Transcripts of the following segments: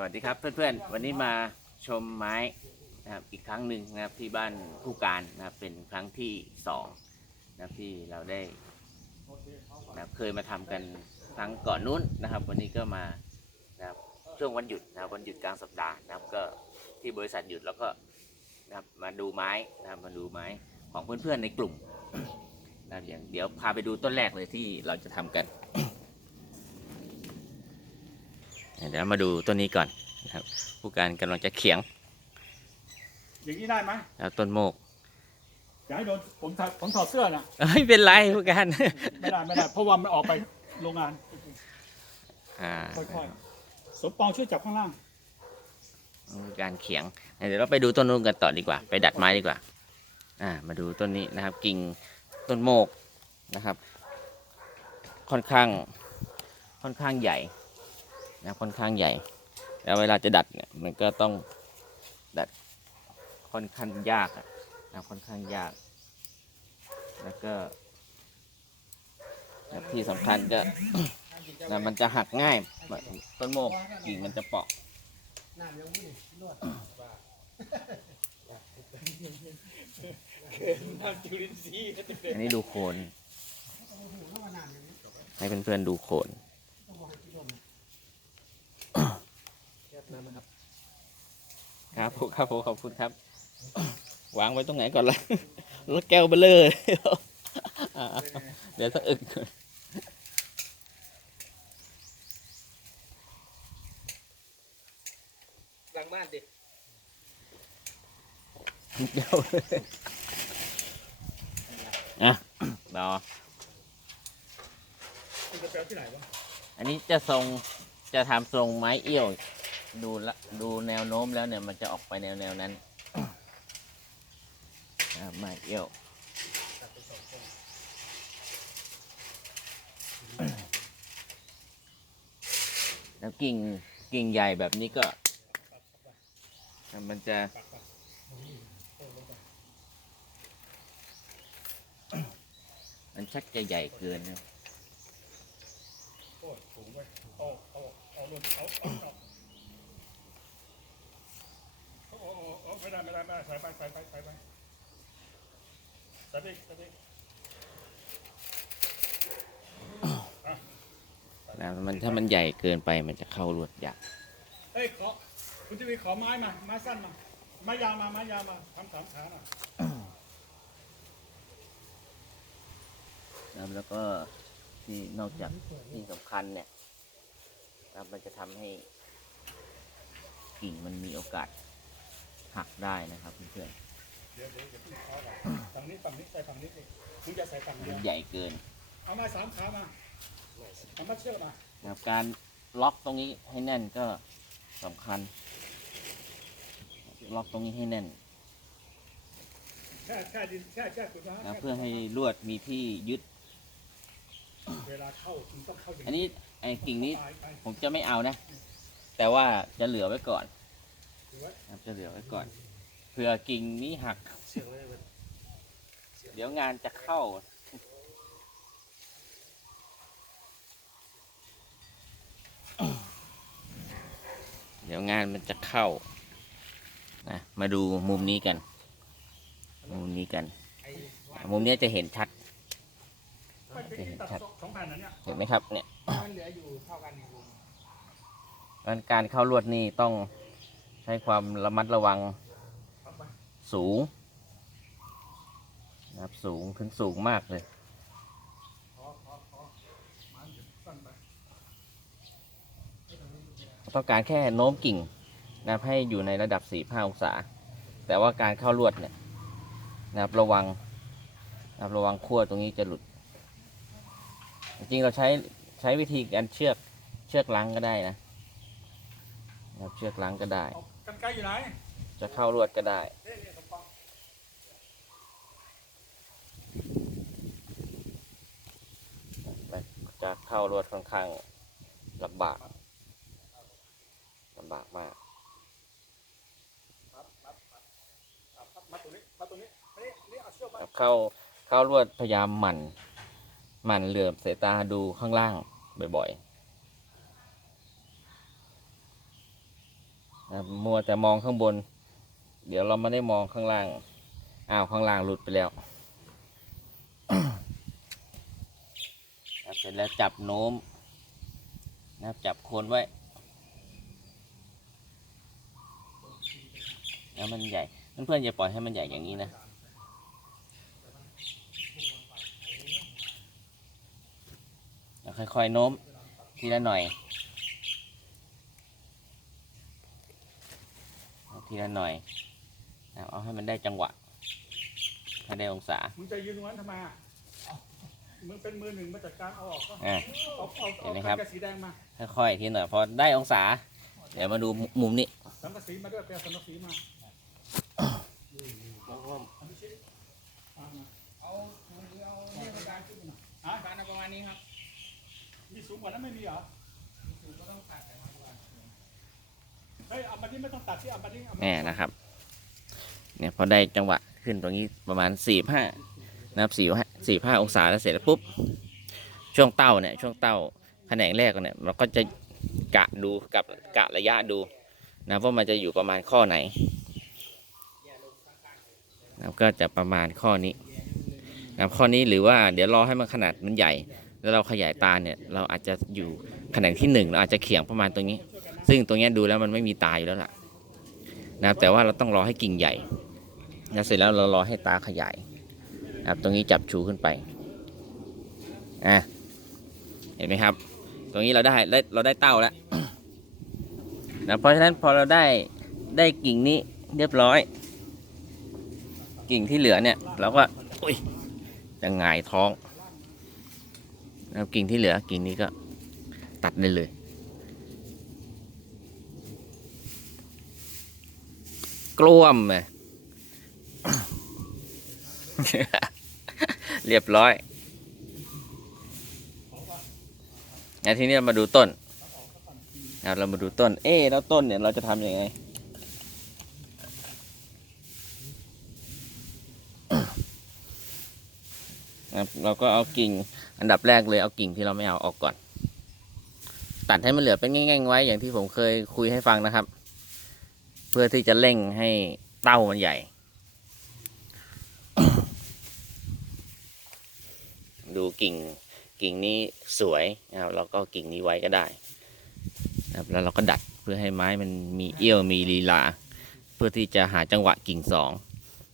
สวัสดีครับเพื่อนๆ วันนี้มาชมไม้นะครับอีกครั้งหนึ่งนะครับที่บ้านผู้การนะครับเป็นครั้งที่สองนะครับที่เราได้นะครับเคยมาทำกันครั้งก่อนนู้นนะครับ วันนี้ก็มานะครับช่วงวันหยุดนะครับวันหยุดกลางสัปดาห์นะครับก็ที่บริษัทหยุดแล้วก็นะครับมาดูไม้นะครับมาดูไม้ของเพื่อนๆในกลุ่มนะครับอย่างเดี๋ยวพาไปดูต้นแรกเลยที่เราจะทำกัน เดี๋ยวมาดูต้นนี้ก่อนนะครับ ผู้การกำลังจะเขียงอย่างนี้ได้ไหมแล้วต้นโมกอย่าให้โดนผมถอดผมถอดเสื้อนะไม่เป็นไรผู้การไม่ได้ไม่ได้เพราะว่ามันออกไปโรงงานอ่าค่อยๆสมปองช่วยจับข้างล่างผู้การเขียง เดี๋ยวเราไปดูต้นนู้นกันต่อดีกว่า ไปดัดไม้ดีกว่า อ่า มาดูต้นนี้นะครับ กิ่งต้นโมกนะครับ ค่อนข้างค่อนข้างใหญ่ นะค่อนข้างใหญ่ แล้วเวลาจะดัดเนี่ยมันก็ต้องดัดค่อนข้างยากนะค่อนข้างยาก แล้วก็ที่สำคัญก็นะมันจะหักง่ายต้นโมกกิ่งมันจะเปาะอันนี้ดูโคน ให้เพื่อนๆดูโคน ครับผมครับผมขอบคุณครับ วางไว้ตรงไหนก่อนล่ะแล้วแก้วเบลเลอร์อ่าเดี๋ยวสักอึกก่อนหลังบ้านดิเดี๋ยวอะรอคุณจะไปเอาที่ไหนวะอันนี้จะทรงจะทำทรงไม้เอี้ยว ดูละดูแนวโน้มแล้วเนี่ยมันจะออกไปแนวแนวนั้นม้เอี้ยวแล้วกิ่งกิ่งใหญ่แบบนี้ก็ มันจะ มันชักจะใหญ่เกินนะโอ้ยสูงไว้ยเอาเอาเอาลงเอาเอาเอา ไม่ได้ไม่ได้ไม่ได้ใส่ไปใส่ไปใส่ไปใส่ไปใส่ไปนะมันถ้ามันใหญ่เกินไปมันจะเข้าลวดยากเฮ้ยขอคุณจะมีขอไม้มาไม้สั้นมาไม้ยาวมาไม้ยาวมาทำสามขาหน่อยนะครับแล้วก็ที่นอกจากที่สำคัญเนี่ยนะครับมันจะทำให้กิ่งมันมีโอกาส หักได้นะครับเพื่อนเดี๋ยวเดี๋ยวเดี๋ยวพี่ขอก่อนฝั่งนี้ฝั่งนี้ใส่ฝั่งนี้สิคุณจะใส่ฝั่งๆเดีมัยนวใหญ่เกินเอาไม้สามขามาเอามาเชือกมานะครับการล็อกตรงนี้ให้แน่นก็สำคัญ ล็อกตรงนี้ให้แน่นแช่แช่ดินแช่แช่ขุดนะนะเพื่อให้ลวดมีที่ยึด เวลาเข้าคุณต้องเข้าอย่างอันนี้ไอ้กิ่งนี้ไปไปผมจะไม่เอานะ แต่ว่าจะเหลือไว้ก่อน ครับจะเหลือไว้ก่อนเผื่อกิ่งนี้หักเสียงอะไรมันเดี๋ยวงานจะเข้า เดี๋ยวงานมันจะเข้านะมาดูมุมนี้กัน มุมนี้กันไอ้มุมเนี้ยจะเห็นชัดไม่เป็นที่ตัดสองแผ่นนะเนี่ยเห็นไหมครับเนี่ยมันเหลืออยู่เท่ากันอยู่วงการการเข้าลวดนี่ต้องใช้ความระมัดระวังสูงนะครับสูงถึงสูงมากเลยต้องการแค่โน้มกิ่งนะครับให้อยู่ในระดับ 45 องศา แต่ว่าการเข้าลวดเนี่ยนะครับระวังนะครับระวังขั้วตรงนี้จะหลุด จริงเราใช้ใช้วิธีการเชือกเชือกล้างก็ได้นะนะครับเชือกล้างก็ได้ กันไกลอยู่ไหนจะเข้าลวดก็ได้เฮ้ยเนี่ยสมปองจะเข้าลวดค่อนข้างลำบากลำบากมากมัดมัดมัดอะมัดตรงนี้มัดตรงนี้นี่นี่เอาเชือกมาครับเข้าเข้าลวดพยายามหมั่นหมั่นเหลือบสายตาดูข้างล่างบ่อยๆ นะครับ มัวแต่มองข้างบน เดี๋ยวเราไม่ได้มองข้างล่าง อ้าวข้างล่างหลุดไปแล้วเสร็จแล้วจับโน้มนะครับจับโคนไว้แล้วมันใหญ่เพื่อนๆอย่าปล่อยให้มันใหญ่อย่างนี้นะค่อยๆโน้มทีละหน่อยเอา ทีละหน่อยนะครับเอาให้มันได้จังหวะให้ได้องศามึงจะยืนตรงนั้นทำไมอะมึงเป็นมือหนึ่งมาจัดการเอาออกก็อ่าเอาเอาเห็เอานไหมครับกระสีแดงมาค่อยๆทีหน่อยพอได้องศา เดี๋ยวมาดูมุมนี้สังกะสีมาด้วยเปียสังกะสีมาอันนี้ชิ้นเอามาเอาถุงหรือเอาเนี่ยประการขึ้นมาหน่อยประการประมาณนี้ครับมีสูงกว่านั้นไม่มีเหรอถุงก็ต้องตัดแต่มาประมาณ นี่นะครับ เนี่ยพอได้จังหวะขึ้นตรงนี้ประมาณสี่ห้านะครับสี่ห้าสี่ห้าองศาแล้วเสร็จแล้วปุ๊บ ช่วงเต้าเนี่ย ช่วงเต้าแผนงแรกเนี่ยเราก็จะกะดูกับกะระยะดูนะว่ามันจะอยู่ประมาณข้อไหนนะก็จะประมาณข้อนี้นะข้อนี้หรือว่าเดี๋ยวรอให้มันขนาดมันใหญ่ แล้วเราขยายตาเนี่ย เราอาจจะอยู่แผนงที่หนึ่งเราอาจจะเขียงประมาณตรงนี้ ซึ่งตรงนี้ดูแล้วมันไม่มีตาอยู่แล้วล่ะนะครับแต่ว่าเราต้องรอให้กิ่งใหญ่นะเสร็จแล้วเรารอให้ตาขยายนะครับตรงนี้จับชูขึ้นไปอะเห็นไหมครับ ตรงนี้เราได้ได้เราได้เต้าแล้วนะเพราะฉะนั้นพอเราได้ได้กิ่งนี้เรียบร้อย กิ่งที่เหลือเนี่ยเราก็อุ้ยจะหงายท้องนะครับกิ่งที่เหลือกิ่งนี้ก็ตัดได้เลย กล้วมเลยเรียบร้อยงั้นทีนี้เรามาดูต้นนะเรามาดูต้น เอ๊แล้วต้นเนี่ยเราจะทำยังไงครับเราก็เอากิ่ง อันดับแรกเลยเอากิ่งที่เราไม่เอาออกก่อน ตัดให้มันเหลือเป็นแง่งๆไว้อย่างที่ผมเคยคุยให้ฟังนะครับ เพื่อที่จะเร่งให้เต้ามันใหญ่ ดูกิ่งกิ่งนี้สวยนะครับเราก็กิ่งนี้ไว้ก็ได้นะครับแล้วเราก็ดัดเพื่อให้ไม้มันมีเอี้ยวมีลีลา เพื่อที่จะหาจังหวะกิ่งสอง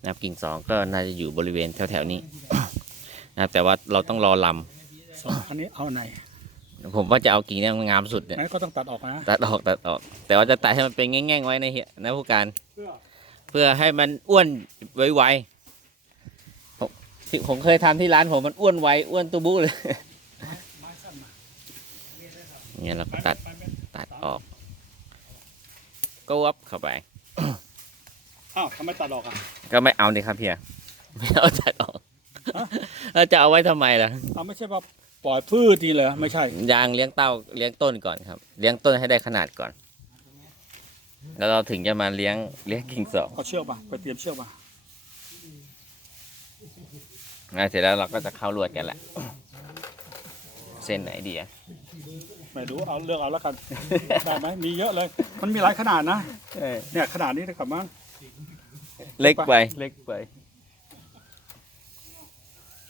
นะครับกิ่งสองก็น่าจะอยู่บริเวณแถวๆนี้นะครับแต่ว่าเราต้องรอลสองอันนี้เอาไหน ผมว่าจะเอากิ่งเนี้งามสุดเนี่ยไหนก็ต้องตัดออกนะตัดออกตัดออก แต่ว่าจะตัดให้มันเป็นแง่งๆไว้ในเหียนะผู้การ เพื่อเพื่อให้มันอ้วนไวๆผมที่ผมเคยทำที่ร้านผมมันอ้วนไวอ้วนตุบุเลย ไม้สั้นมาเนี่ยเราก็ตัดไปไปตัดออก ก็วับเข้าไป อ้าวทำไมตัดออกอะก็ไม่เอาเลยครับเพียไม่เอาตัดออกฮะแล้วจะเอาไว้ทำไมล่ะ เอาไม่ใช่ว่า ปล่อยพืชนี่เลยไม่ใช่ ยางเลี้ยงเต้าเลี้ยงต้นก่อนครับ เลี้ยงต้นให้ได้ขนาดก่อน แล้วเราถึงจะมาเลี้ยงเลี้ยงกิ่งสองเอาเชือกมาไปเตรียมเชือกมาแล้วเสร็จแล้วเราก็จะเข้าลวดกันแหละ เส้นไหนดีอะ ไม่รู้เอาเลือกเอาแล้วกัน ได้ไหมมีเยอะเลย มันมีหลายขนาดนะเนี่ยขนาดนี้นะครับมั้งเล็กไป เล็กไป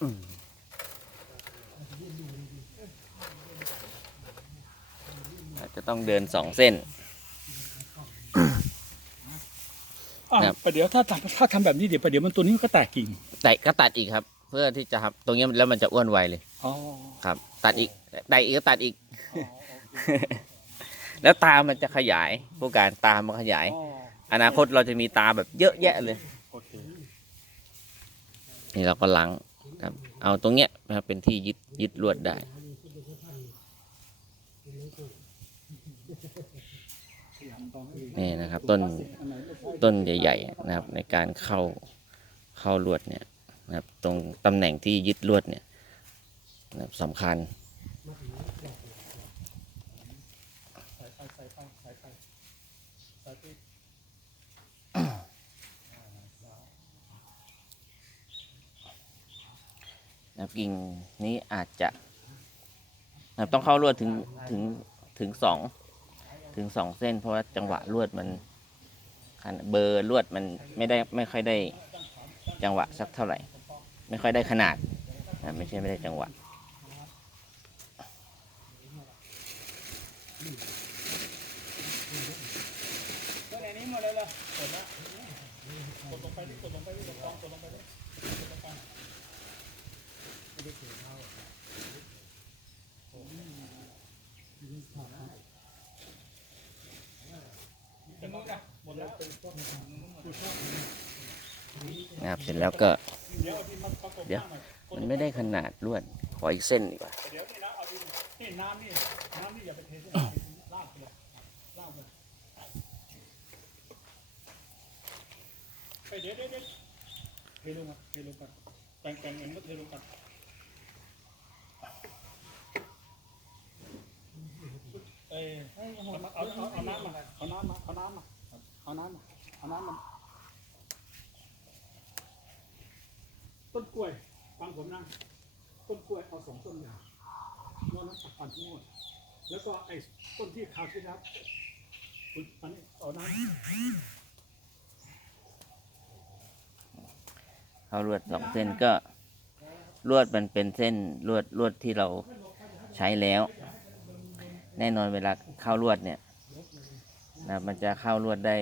อืมอา จจะต้องเดินสองเส้น อ้าวครับ ประเดี๋ยวถ้าตัดถ้าทำแบบนี้เดี๋ยวประเดี๋ยวมันตัวนี้มันก็แตกกิ่งแต่ก็ตัดอีกครับ เพื่อที่จะครับตรงเนี้ยแล้วมันจะอ้วนไวเลยอ๋อครับ ตัดอีกตัดอีกก็ตัดอีก แล้วตามันจะขยายผู้การตามันขยายอ๋ออนาคตเราจะมีตาแบบเยอะแยะเลย โอเคนี่เราก็ล้างครับ เอาตรงเนี้ยนะครับเป็นที่ยึดยึดลวดได้ นี่นะครับต้นต้นใหญ่ๆนะครับในการเข้าเข้าลวดเนี่ยนะครับตรงตำแหน่งที่ยึดลวดเนี่ยนะครับสำคัญนะกิ่งนี้อาจจะนะต้องเข้าลวดถึงถึงถึงสอง ถึงสองเส้น เพราะว่าจังหวะลวดมันเบอร์ลวดมันไม่ได้ไม่ค่อยได้จังหวะสักเท่าไหร่ ไม่ค่อยได้ขนาดไม่ใช่ไม่ได้จังหวะกดลยเหรอกดละกดลงไปดิกดลงไปดิกดลงกดลงไปดิกดลงไป จะ นะครับเสร็จแล้วก็ เดี๋ยว มันไม่ได้ขนาดลวด ขออีกเส้นดีกว่าเดี๋ยวเอาดินนี่น้ำนี่น้ำนี่อย่าไปเทที่ไหนลาดไปเลยลาดไปไปเดี๋ยวเดี๋ยวเดี๋ยวเทลงมาเทลงกันแต่งแต่งเงินก็เทลงกันเออาเอาเอาเอาน้ำมาเอาน้ำมาเอาน้ำมา น้ำมาเอาน้ำมาต้นกล้วยฟังผมนะต้นกล้วยเอาสองต้นอย่างนอกนั้นตัดปันทั้งหมดแล้วก็ไอ้ต้นที่ขาวที่รับคุณอันนี้เอาน้เข้าลวดสองเส้นก็ลวดมันเป็นเส้นลวดลวดที่เราใช้แล้ว แน่นอนเวลาเข้าลวดเนี่ยนะมันจะเข้าลวดได้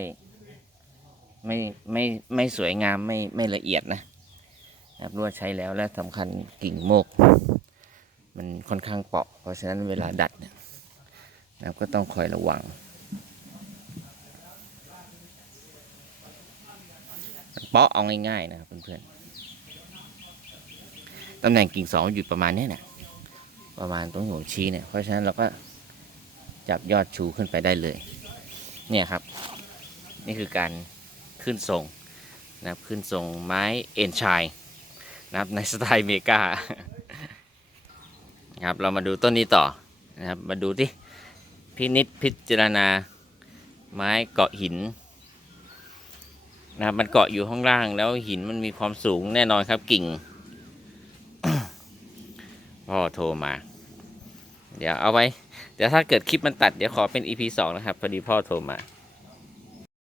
ไม่ไม่ไม่สวยงามไม่ไม่ละเอียดนะครับลวใช้แล้วและสำคัญกิ่งโมก มันค่อนข้างเปราะ เพราะฉะนั้นเวลาดัดนะครับก็ต้องคอยระวังเปาะเอาง่ายๆนะครับเพื่อนๆตำแหน่งกิ่งสองอยู่ประมาณนี้เนี่ยประมาณตรงหัวชี้เนี่ย เพราะฉะนั้นเราก็จับยอดชูขึ้นไปได้เลย เนี่ยครับ นี่คือการ ขึ้นทรงนะครับขึ้นทรงไม้เอ็นชายนะครับในสไตล์เมกาครับเรามาดูต้นนี้ต่อนะครับมาดูที่พินิษพิจารณาไม้เกาะหินนะครับมันเกาะอยู่ข้างล่างแล้วหินมันมีความสูงแน่นอนครับกิ่ง พ่อโทรมา เดี๋ยวเอาไว้ เดี๋ยวถ้าเกิดคลิปมันตัดเดี๋ยวขอเป็น EP สองนะครับ พอดีพ่อโทรมา